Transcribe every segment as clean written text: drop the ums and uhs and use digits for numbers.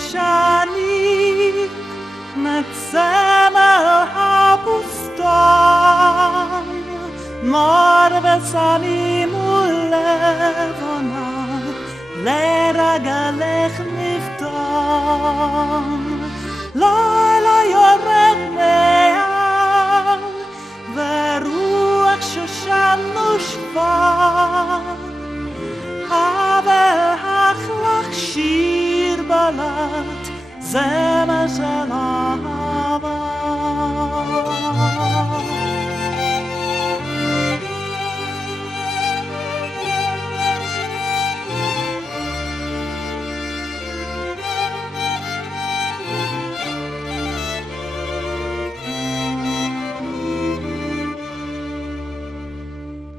שושנים מצמר הבוסתן מור ושמים ולבונה לרגלך נפתן לילה יורד מהר ורוח שושן נושבה אבל החלך שיר בלט זמר של אהבה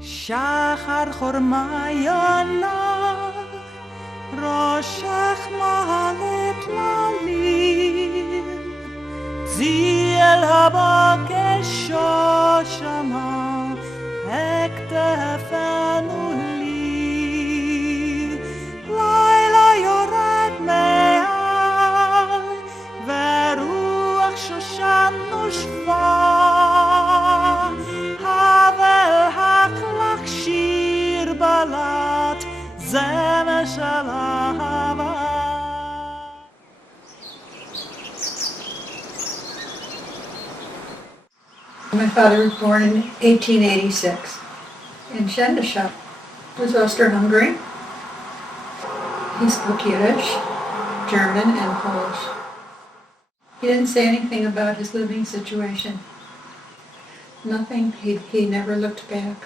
שחר חורמה יונה ראשך מעלה טללים זיל הבוקר שושנה הכתפנו לי לילה יורד מהר ורוח שושן נושבה אבל הכלך שיר בלט זמר של אהבה My father was born in 1886 in Shendesha, was Austro-Hungary. He spoke Yiddish, German, and Polish. He didn't say anything about his living situation. Nothing. He never looked back.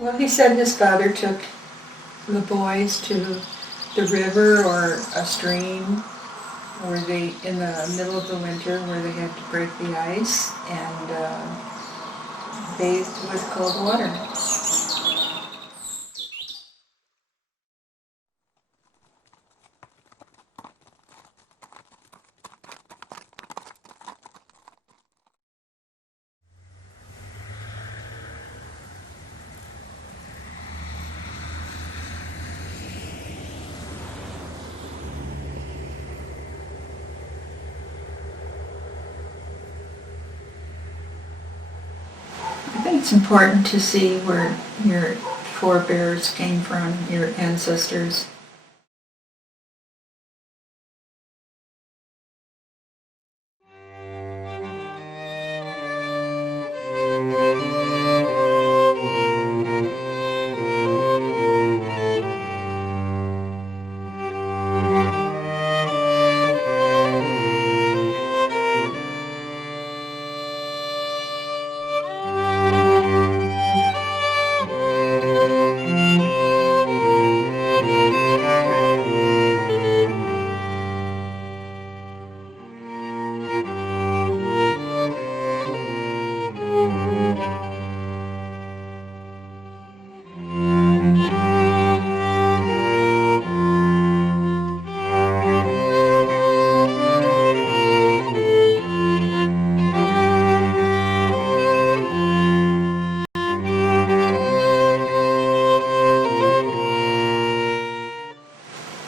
Well, he said his father took the boys to the river or a stream where in the middle of the winter where they had to break the ice and bathed with cold water. I think it's important to see where your forebears came from, your ancestors.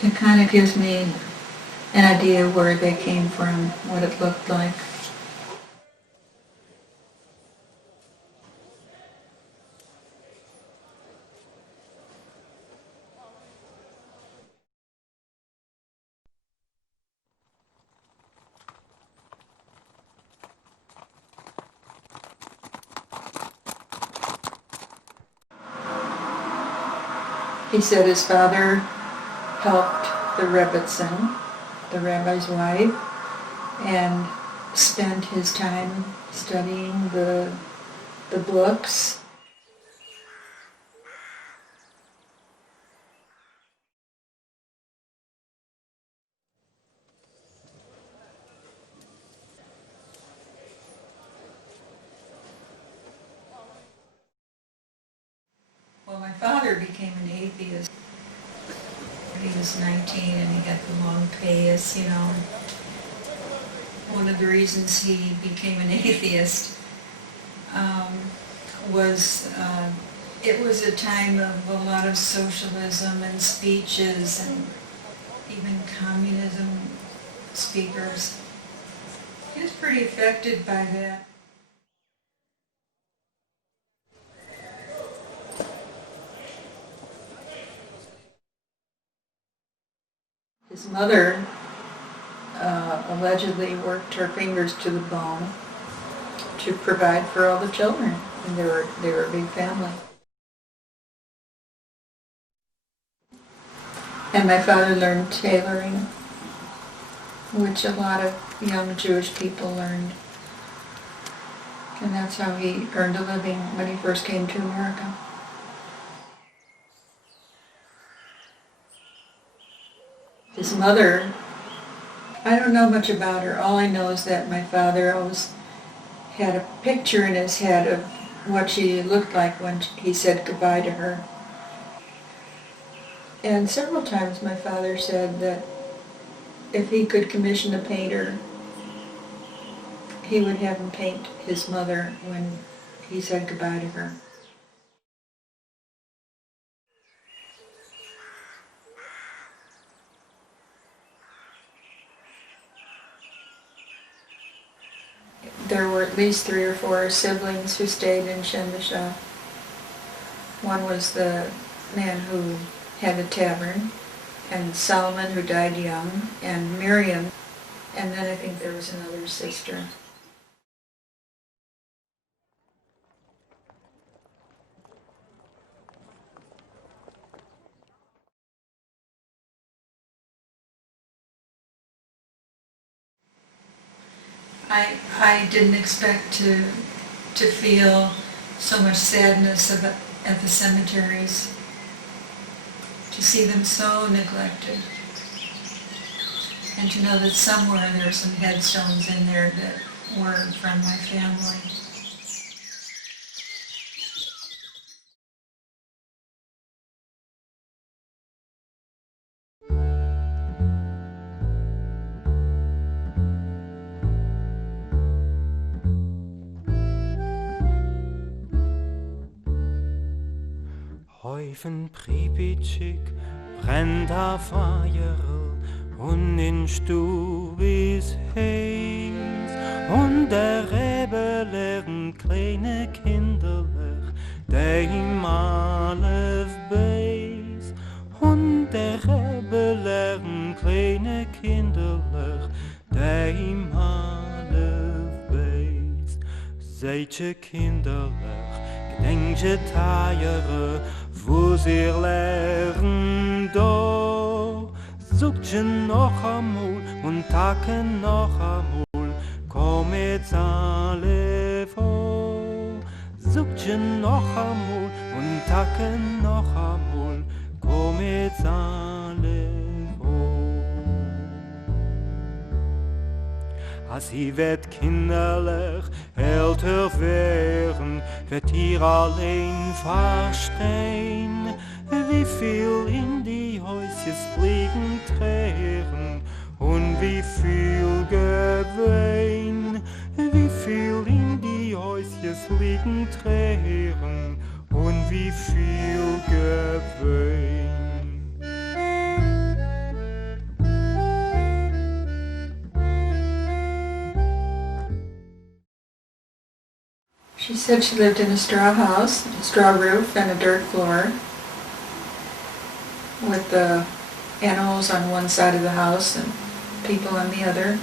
It kind of gives me an idea where they came from, what it looked like. He said his father helped the Rebbetzin, the rabbi's wife, and spent his time studying the books. father became an atheist when he was 19 and he had the long payas, you know. One of the reasons he became an atheist was it was a time of a lot of socialism and speeches and even communism speakers. He was pretty affected by that. His mother allegedly worked her fingers to the bone to provide for all the children, and they were a big family. And my father learned tailoring, which a lot of young Jewish people learned. And that's how he earned a living when he first came to America. His mother, I don't know much about her. All I know is that my father always had a picture in his head of what she looked like when he said goodbye to her. And several times my father said that if he could commission a painter, he would have him paint his mother when he said goodbye to her. There were at least 3 or 4 siblings who stayed in Shendesha. One was the man who had a tavern, and Solomon, who died young, and Miriam, and then I think there was another sister. I didn't expect to feel so much sadness at the cemeteries, to see them so neglected, and to know that somewhere there are some headstones in there that were from my family. Häufen Pripitschik brennt a Feuer und in Stub ist heiß und der Rebbe lernt kleine Kinderlech, der ihm alles beis und der Rebbe lernt kleine Kinderlech, der ihm alles beis. Seidje Kinderlech, gedenkje Teiere, wo sie lernen do, sucht je noch amol und tage noch amol, komm jetzt alle vor. Sucht je noch amol und tage noch amol, komm jetzt alle vor. Als sie wird kinderlich älter werden, wird ihr allein verstehen, wie viel in die Häuschen liegen Tränen und wie viel Gewinn, wie viel in die Häuschen liegen Tränen und wie viel Gewinn. She said she lived in a straw house, a straw roof and a dirt floor, with the animals on one side of the house and people on the other.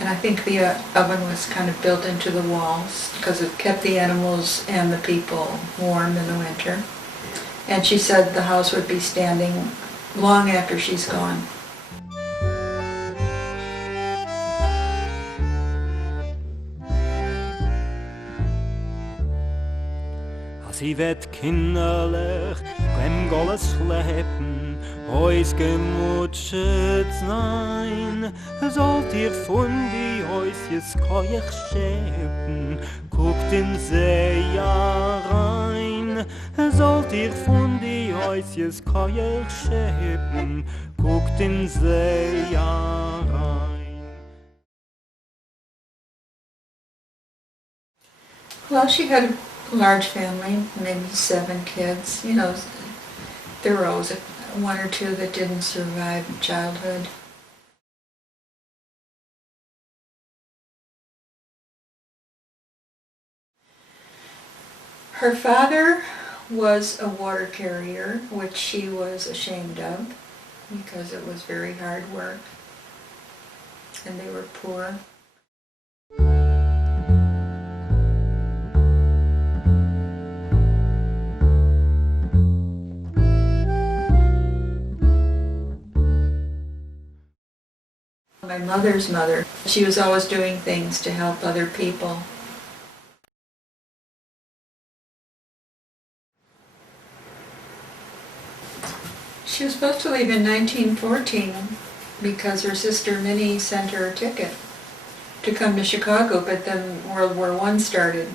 And I think the oven was kind of built into the walls because it kept the animals and the people warm in the winter. And she said the house would be standing long after she's gone. Sie wird kinderlich, beim Golles schleppen, Heus gemutscht sein. Sollt ihr von die Häusjes keuch schäppen, guckt in See rein. sollt ihr von die Häusjes Keuer schäppen, guckt in See rein. Well, she had a large family, maybe 7 kids. You know, there were always one or two that didn't survive childhood. Her father was a water carrier, which she was ashamed of because it was very hard work and they were poor. My mother's mother, she was always doing things to help other people. She was supposed to leave in 1914 because her sister Minnie sent her a ticket to come to Chicago, but then World War I started.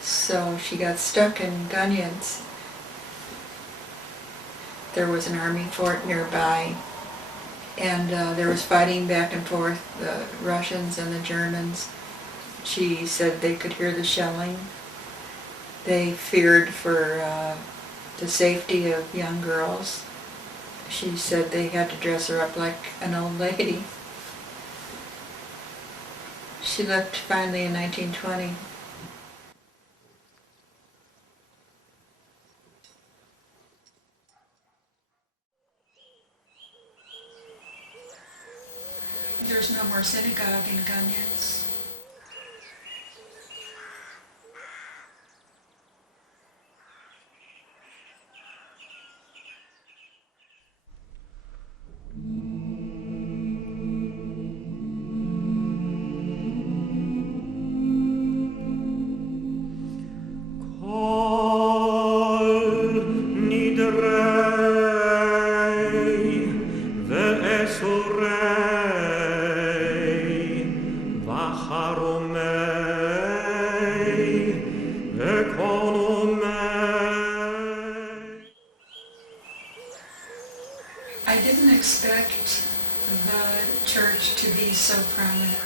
So she got stuck in Gunyans. There was an army fort nearby, and there was fighting back and forth, the Russians and the Germans. She said they could hear the shelling. They feared for the safety of young girls. She said they had to dress her up like an old lady. She left finally in 1920. There's no more synagogue in Gunyans. I didn't expect the church to be so prominent.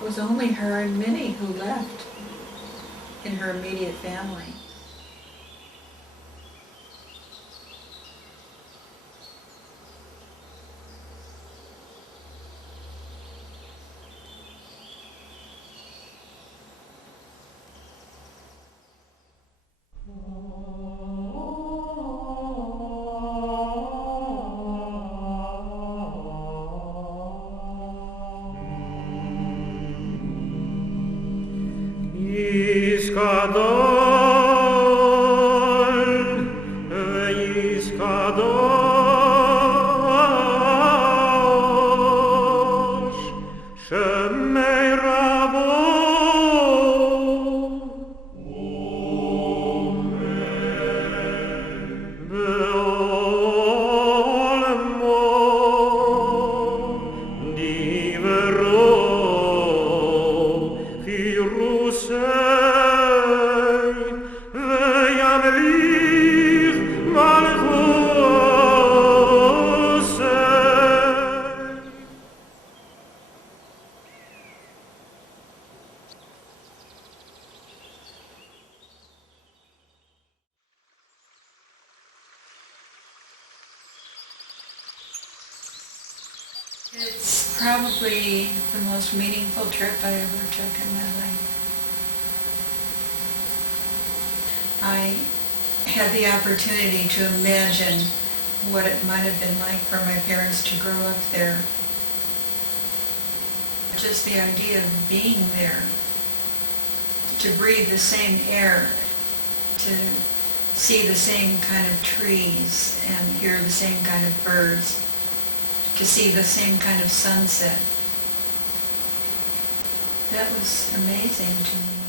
It was only her and Minnie who left in her immediate family. Iskador It's probably the most meaningful trip I ever took in my life. I had the opportunity to imagine what it might have been like for my parents to grow up there. Just the idea of being there, to breathe the same air, to see the same kind of trees and hear the same kind of birds, to see the same kind of sunset. That was amazing to me.